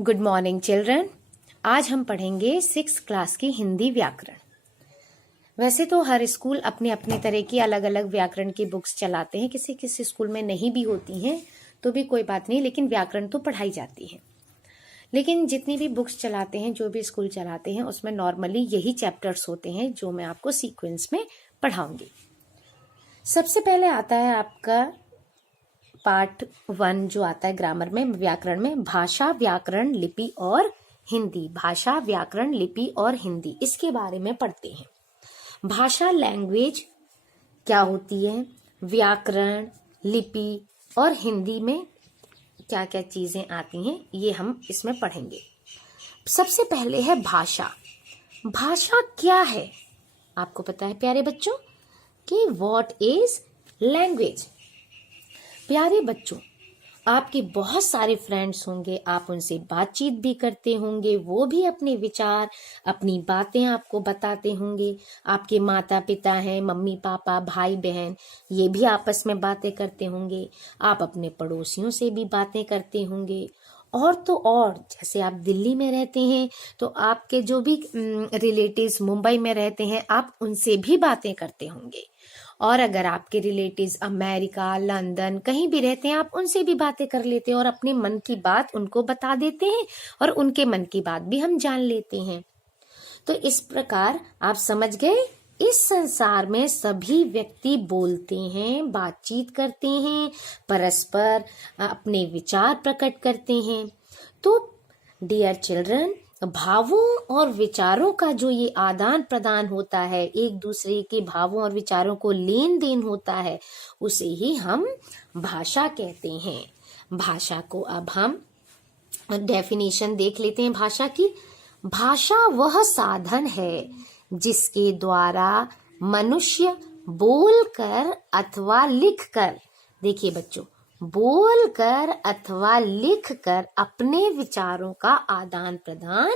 Good morning children. आज हम पढ़ेंगे 6th क्लास की हिंदी व्याकरण। वैसे तो हर स्कूल अपने अपने तरह की अलग अलग व्याकरण की बुक्स चलाते हैं, किसी किसी स्कूल में नहीं भी होती हैं तो भी कोई बात नहीं, लेकिन व्याकरण तो पढ़ाई जाती है। लेकिन जितनी भी बुक्स चलाते हैं, जो भी स्कूल चलाते हैं, उसमें नॉर्मली यही चैप्टर्स होते हैं जो मैं आपको सीक्वेंस में पढ़ाऊंगी। सबसे पहले आता है आपका पार्ट 1 जो आता है ग्रामर में, व्याकरण में, भाषा, व्याकरण, लिपि और हिंदी। भाषा, व्याकरण, लिपि और हिंदी, इसके बारे में पढ़ते हैं। भाषा लैंग्वेज क्या होती है, व्याकरण, लिपि और हिंदी में क्या क्या चीजें आती हैं, ये हम इसमें पढ़ेंगे। सबसे पहले है भाषा। भाषा क्या है? आपको पता है प्यारे बच्चों कि व्हाट इज लैंग्वेज। प्यारे बच्चों, आपके बहुत सारे फ्रेंड्स होंगे, आप उनसे बातचीत भी करते होंगे, वो भी अपने विचार, अपनी बातें आपको बताते होंगे। आपके माता पिता हैं, मम्मी पापा, भाई बहन, ये भी आपस में बातें करते होंगे। आप अपने पड़ोसियों से भी बातें करते होंगे। और तो और, जैसे आप दिल्ली में रहते हैं तो आपके जो भी रिलेटिव्स मुंबई में रहते हैं, आप उनसे भी बातें करते होंगे। और अगर आपके रिलेटिव्स अमेरिका, लंदन कहीं भी रहते हैं, आप उनसे भी बातें कर लेते हैं और अपने मन की बात उनको बता देते हैं और उनके मन की बात भी हम जान लेते हैं। तो इस प्रकार आप समझ गए, इस संसार में सभी व्यक्ति बोलते हैं, बातचीत करते हैं, परस्पर अपने विचार प्रकट करते हैं। तो डियर चिल्ड्रन, भावों और विचारों का जो ये आदान प्रदान होता है, एक दूसरे के भावों और विचारों को लेन देन होता है, उसे ही हम भाषा कहते हैं। भाषा को अब हम डेफिनेशन देख लेते हैं भाषा की। भाषा वह साधन है जिसके द्वारा मनुष्य बोलकर अथवा लिखकर, देखिए बच्चों, बोलकर अथवा लिखकर अपने विचारों का आदान प्रदान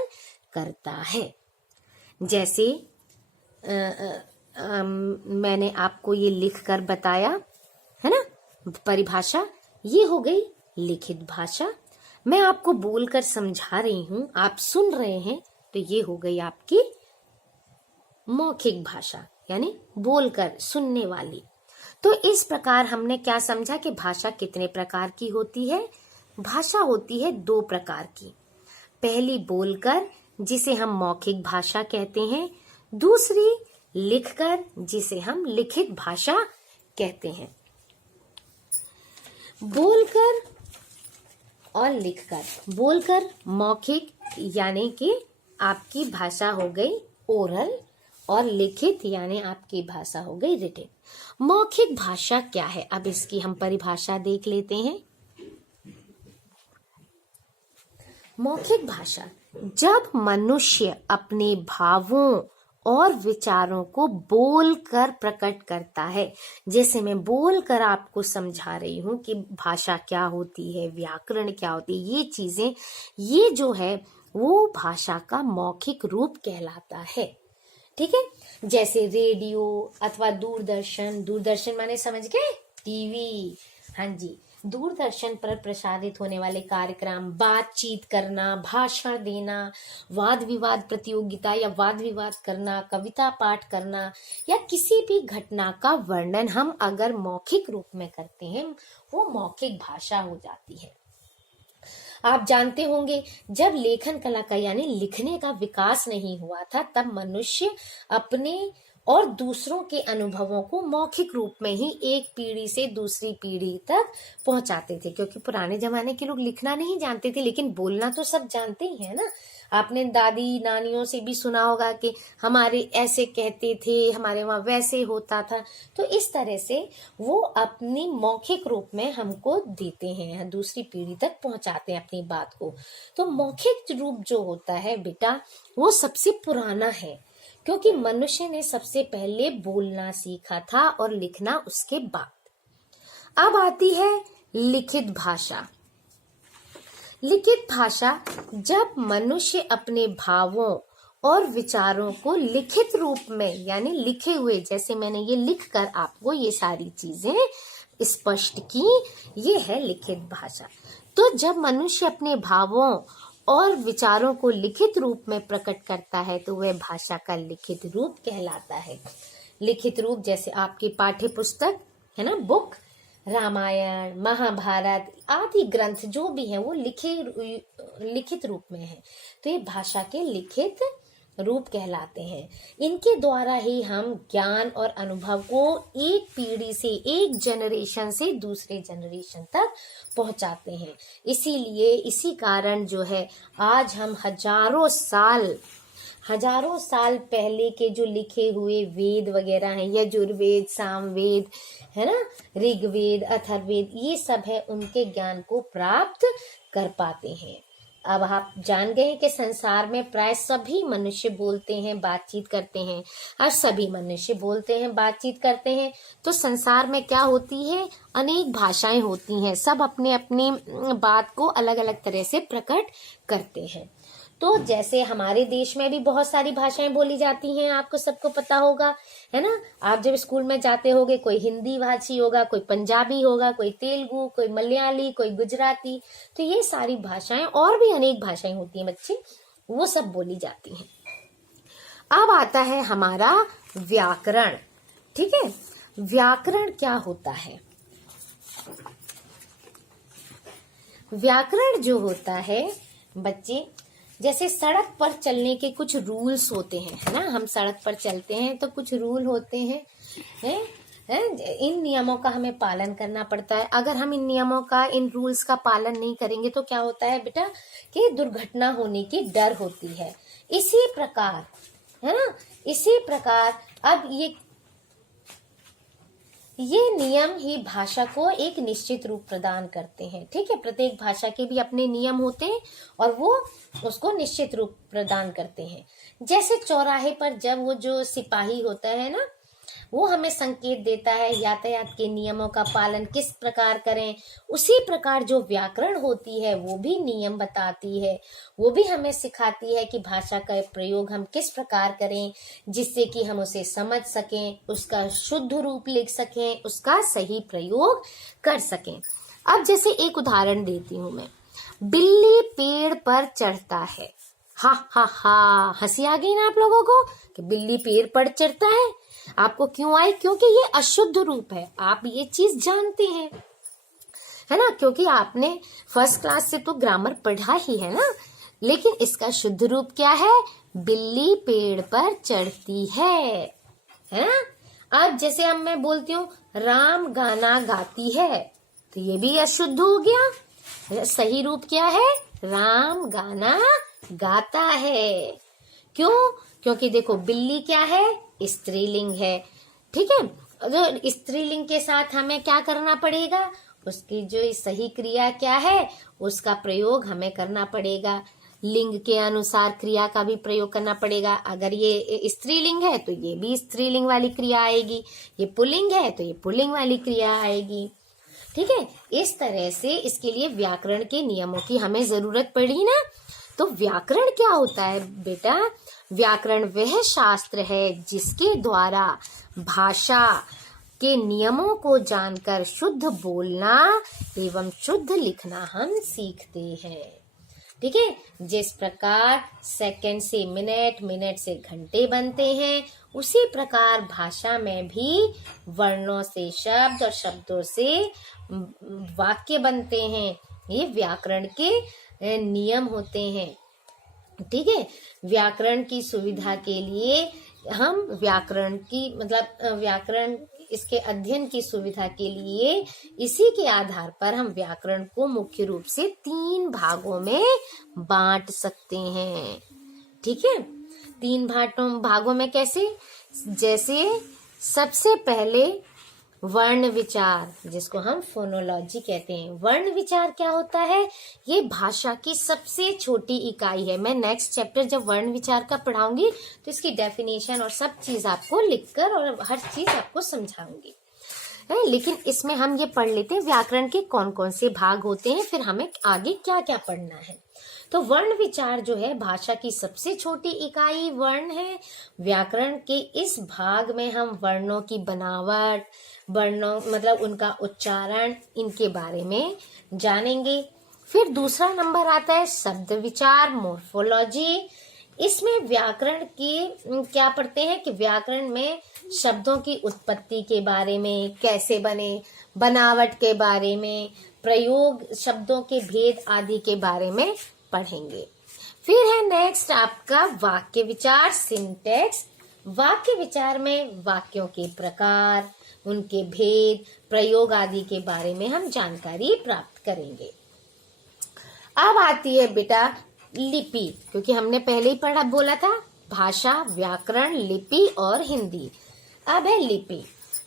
करता है। जैसे मैंने आपको ये लिखकर बताया है ना, परिभाषा, ये हो गई लिखित भाषा। मैं आपको बोलकर समझा रही हूं, आप सुन रहे हैं, तो ये हो गई आपकी मौखिक भाषा, यानी बोलकर सुनने वाली। तो इस प्रकार हमने क्या समझा कि भाषा कितने प्रकार की होती है। भाषा होती है 2 प्रकार की। पहली बोलकर, जिसे हम मौखिक भाषा कहते हैं। दूसरी लिखकर, जिसे हम लिखित भाषा कहते हैं। बोलकर और लिखकर। बोलकर मौखिक, यानी कि आपकी भाषा हो गई ओरल, और लिखित यानी आपकी भाषा हो गई रिटन। मौखिक भाषा क्या है, अब इसकी हम परिभाषा देख लेते हैं। मौखिक भाषा, जब मनुष्य अपने भावों और विचारों को बोलकर प्रकट करता है। जैसे मैं बोलकर आपको समझा रही हूं कि भाषा क्या होती है, व्याकरण क्या होती है, ये चीजें, ये जो है वो भाषा का मौखिक रूप कहलाता है। ठीक है, जैसे रेडियो अथवा दूरदर्शन। दूरदर्शन माने समझ गए, टीवी। हाँ जी, दूरदर्शन पर प्रसारित होने वाले कार्यक्रम, बातचीत करना, भाषण देना, वाद विवाद प्रतियोगिता या वाद विवाद करना, कविता पाठ करना, या किसी भी घटना का वर्णन हम अगर मौखिक रूप में करते हैं, वो मौखिक भाषा हो जाती है। आप जानते होंगे, जब लेखन कला का यानी लिखने का विकास नहीं हुआ था, तब मनुष्य अपने और दूसरों के अनुभवों को मौखिक रूप में ही एक पीढ़ी से दूसरी पीढ़ी तक पहुंचाते थे। क्योंकि पुराने जमाने के लोग लिखना नहीं जानते थे, लेकिन बोलना तो सब जानते ही है ना। आपने दादी नानियों से भी सुना होगा कि हमारे ऐसे कहते थे, हमारे वहां वैसे होता था। तो इस तरह से वो अपनी मौखिक रूप में हमको देते हैं, दूसरी पीढ़ी तक पहुंचाते हैं अपनी बात को। तो मौखिक रूप जो होता है बेटा, वो सबसे पुराना है, क्योंकि मनुष्य ने सबसे पहले बोलना सीखा था और लिखना उसके बाद। अब आती है लिखित भाषा। लिखित भाषा, जब मनुष्य अपने भावों और विचारों को लिखित रूप में, यानी लिखे हुए, जैसे मैंने ये लिखकर आपको ये सारी चीजें स्पष्ट की, ये है लिखित भाषा। तो जब मनुष्य अपने भावों और विचारों को लिखित रूप में प्रकट करता है तो वह भाषा का लिखित रूप कहलाता है। लिखित रूप जैसे आपकी पाठ्य पुस्तक है ना, बुक, रामायण, महाभारत आदि ग्रंथ जो भी हैं वो लिखित रूप में है, तो ये भाषा के लिखित रूप कहलाते हैं। इनके द्वारा ही हम ज्ञान और अनुभव को एक पीढ़ी से, एक जनरेशन से दूसरे जनरेशन तक पहुंचाते हैं। इसीलिए इसी कारण जो है आज हम हजारों साल पहले के जो लिखे हुए वेद वगैरह हैं, यजुर्वेद, सामवेद है ना, ऋग्वेद, अथर्ववेद, ये सब है, उनके ज्ञान को प्राप्त कर पाते हैं। अब आप जान गए हैं कि संसार में प्राय सभी मनुष्य बोलते हैं, बातचीत करते हैं, और सभी मनुष्य बोलते हैं, बातचीत करते हैं, तो संसार में क्या होती है, अनेक भाषाएं होती हैं, सब अपने अपने बात को अलग अलग तरह से प्रकट करते हैं। तो जैसे हमारे देश में भी बहुत सारी भाषाएं बोली जाती हैं, आपको सबको पता होगा है ना। आप जब स्कूल में जाते होगे, कोई हिंदी भाषी होगा, कोई पंजाबी होगा, कोई तेलुगु, कोई मलयाली, कोई गुजराती, तो ये सारी भाषाएं और भी अनेक भाषाएं होती हैं बच्चे, वो सब बोली जाती हैं। अब आता है हमारा व्याकरण। ठीक है, व्याकरण क्या होता है? व्याकरण जो होता है बच्चे, जैसे सड़क पर चलने के कुछ रूल्स होते हैं, है ना, हम सड़क पर चलते हैं तो कुछ रूल होते हैं, इन नियमों का हमें पालन करना पड़ता है। अगर हम इन नियमों का, इन रूल्स का पालन नहीं करेंगे तो क्या होता है बेटा कि दुर्घटना होने की डर होती है। इसी प्रकार है ना, इसी प्रकार अब ये नियम ही भाषा को एक निश्चित रूप प्रदान करते हैं। ठीक है, प्रत्येक भाषा के भी अपने नियम होते हैं और वो उसको निश्चित रूप प्रदान करते हैं। जैसे चौराहे पर जब वो जो सिपाही होता है ना, वो हमें संकेत देता है यातायात के नियमों का पालन किस प्रकार करें, उसी प्रकार जो व्याकरण होती है वो भी नियम बताती है, वो भी हमें सिखाती है कि भाषा का प्रयोग हम किस प्रकार करें जिससे कि हम उसे समझ सकें, उसका शुद्ध रूप लिख सकें, उसका सही प्रयोग कर सकें। अब जैसे एक उदाहरण देती हूँ मैं, बिल्ली पेड़ पर चढ़ता है। हा हा हा, हंसी आ गई ना आप लोगों को कि बिल्ली पेड़ पर चढ़ता है? आपको क्यों आई? क्योंकि ये अशुद्ध रूप है, आप ये चीज जानते हैं है ना, क्योंकि आपने फर्स्ट क्लास से तो ग्रामर पढ़ा ही है ना। लेकिन इसका शुद्ध रूप क्या है? बिल्ली पेड़ पर चढ़ती है ना। अब जैसे अब मैं बोलती हूँ राम गाना गाती है, तो ये भी अशुद्ध हो गया। सही रूप क्या है? राम गाना गाता है। क्यों? क्योंकि देखो बिल्ली क्या है? स्त्रीलिंग है। ठीक है, तो स्त्रीलिंग के साथ हमें क्या करना पड़ेगा? उसकी जो सही क्रिया क्या है उसका प्रयोग हमें करना पड़ेगा। लिंग के अनुसार क्रिया का भी प्रयोग करना पड़ेगा। अगर ये स्त्रीलिंग है तो ये भी स्त्रीलिंग वाली क्रिया आएगी, ये पुल्लिंग है तो ये पुल्लिंग वाली क्रिया आएगी। ठीक है, इस तरह से इसके लिए व्याकरण के नियमों की हमें जरूरत पड़ी ना। तो व्याकरण क्या होता है बेटा? व्याकरण वह शास्त्र है जिसके द्वारा भाषा के नियमों को जानकर शुद्ध बोलना एवं शुद्ध लिखना हम सीखते हैं। ठीक है, जिस प्रकार सेकंड से मिनट, मिनट से घंटे बनते हैं, उसी प्रकार भाषा में भी वर्णों से शब्द और शब्दों से वाक्य बनते हैं। ये व्याकरण के नियम होते हैं। ठीक है, व्याकरण की सुविधा के लिए हम व्याकरण इसके अध्ययन की सुविधा के लिए इसी के आधार पर हम व्याकरण को मुख्य रूप से 3 भागों में बांट सकते हैं। ठीक है, 3 भागों में कैसे? जैसे सबसे पहले वर्ण विचार, जिसको हम फोनोलॉजी कहते हैं। वर्ण विचार क्या होता है? ये भाषा की सबसे छोटी इकाई है। मैं नेक्स्ट चैप्टर जब वर्ण विचार का पढ़ाऊंगी तो इसकी डेफिनेशन और सब चीज आपको लिखकर और हर चीज आपको समझाऊंगी। लेकिन इसमें हम ये पढ़ लेते हैं व्याकरण के कौन कौन से भाग होते हैं, फिर हमें आगे क्या क्या पढ़ना है। तो वर्ण विचार जो है भाषा की सबसे छोटी इकाई वर्ण है। व्याकरण के इस भाग में हम वर्णों की बनावट, वर्णों मतलब उनका उच्चारण, इनके बारे में जानेंगे। फिर दूसरा नंबर आता है शब्द विचार, मोर्फोलॉजी। इसमें व्याकरण की क्या पढ़ते हैं कि व्याकरण में शब्दों की उत्पत्ति के बारे में, कैसे बने, बनावट के बारे में, प्रयोग, शब्दों के भेद आदि के बारे में पढ़ेंगे। फिर है नेक्स्ट आपका वाक्य विचार, सिंटेक्स। वाक्य विचार में वाक्यों के प्रकार, उनके भेद, प्रयोग आदि के बारे में हम जानकारी प्राप्त करेंगे। अब आती है बेटा लिपि, क्योंकि हमने पहले ही बोला था भाषा, व्याकरण, लिपि और हिंदी। अब है लिपि।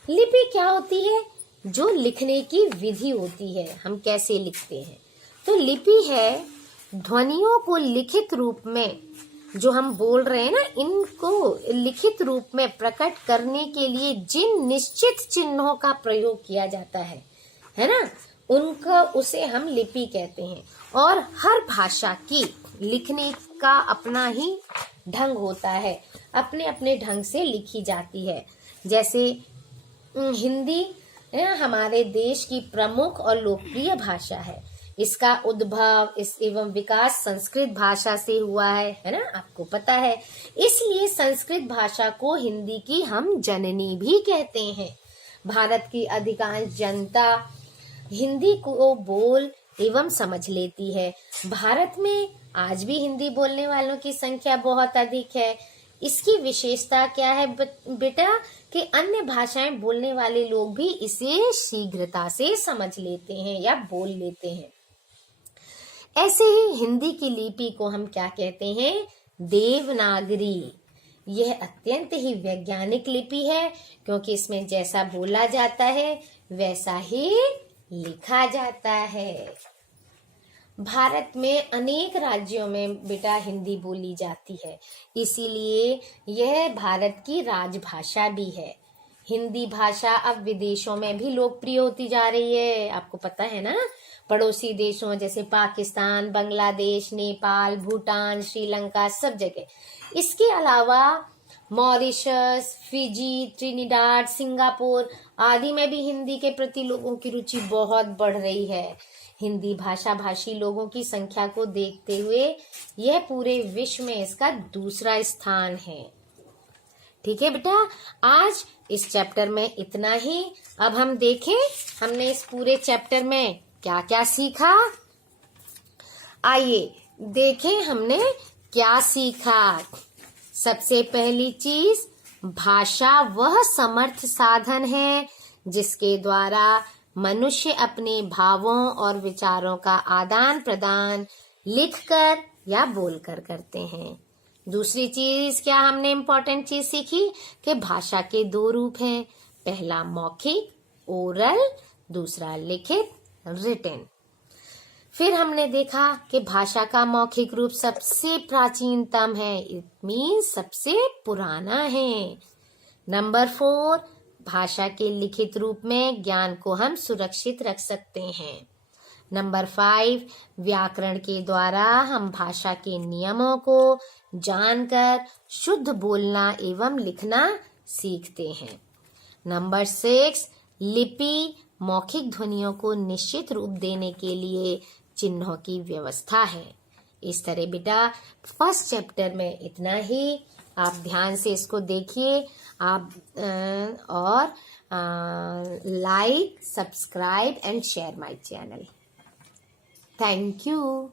लिपि क्या होती है? जो लिखने की विधि होती है, हम कैसे लिखते हैं। तो लिपि है ध्वनियों को लिखित रूप में, जो हम बोल रहे हैं ना, इनको लिखित रूप में प्रकट करने के लिए जिन निश्चित चिन्हों का प्रयोग किया जाता है ना, उनका, उसे हम लिपि कहते हैं। और हर भाषा की लिखने का अपना ही ढंग होता है, अपने अपने ढंग से लिखी जाती है। जैसे हिंदी हमारे देश की प्रमुख और लोकप्रिय भाषा है। इसका उद्भव एवं विकास संस्कृत भाषा से हुआ है ना, आपको पता है। इसलिए संस्कृत भाषा को हिंदी की हम जननी भी कहते हैं। भारत की अधिकांश जनता हिंदी को बोल एवं समझ लेती है। भारत में आज भी हिंदी बोलने वालों की संख्या बहुत अधिक है। इसकी विशेषता क्या है बेटा कि अन्य भाषाएं बोलने वाले लोग भी इसे शीघ्रता से समझ लेते हैं या बोल लेते हैं। ऐसे ही हिंदी की लिपि को हम क्या कहते हैं? देवनागरी। यह अत्यंत ही वैज्ञानिक लिपि है, क्योंकि इसमें जैसा बोला जाता है वैसा ही लिखा जाता है। भारत में अनेक राज्यों में बेटा हिंदी बोली जाती है, इसीलिए यह भारत की राजभाषा भी है। हिंदी भाषा अब विदेशों में भी लोकप्रिय होती जा रही है, आपको पता है ना। पड़ोसी देशों जैसे पाकिस्तान, बांग्लादेश, नेपाल, भूटान, श्रीलंका, सब जगह। इसके अलावा मॉरिशस, फिजी, ट्रिनिडाड, सिंगापुर आदि में भी हिंदी के प्रति लोगों की रुचि बहुत बढ़ रही है। हिंदी भाषा भाषी लोगों की संख्या को देखते हुए यह पूरे विश्व में इसका दूसरा स्थान है। ठीक है बेटा, आज इस चैप्टर में इतना ही। अब हम देखें हमने इस पूरे चैप्टर में क्या क्या सीखा। आइए देखें हमने क्या सीखा। सबसे पहली चीज, भाषा वह समर्थ साधन है जिसके द्वारा मनुष्य अपने भावों और विचारों का आदान प्रदान लिखकर या बोलकर करते हैं। दूसरी चीज क्या हमने इम्पोर्टेंट चीज सीखी कि भाषा के दो रूप हैं, पहला मौखिक ओरल, दूसरा लिखित रिटन। फिर हमने देखा कि भाषा का मौखिक रूप सबसे प्राचीनतम है, इट मीन्स सबसे पुराना है। नंबर 4, भाषा के लिखित रूप में ज्ञान को हम सुरक्षित रख सकते हैं। नंबर 5, व्याकरण के द्वारा हम भाषा के नियमों को जानकर शुद्ध बोलना एवं लिखना सीखते हैं। नंबर 6, लिपि मौखिक ध्वनियों को निश्चित रूप देने के लिए चिन्हों की व्यवस्था है। इस तरह बेटा फर्स्ट चैप्टर में इतना ही। आप ध्यान से इसको देखिए, आप और like, subscribe and share my channel. Thank you.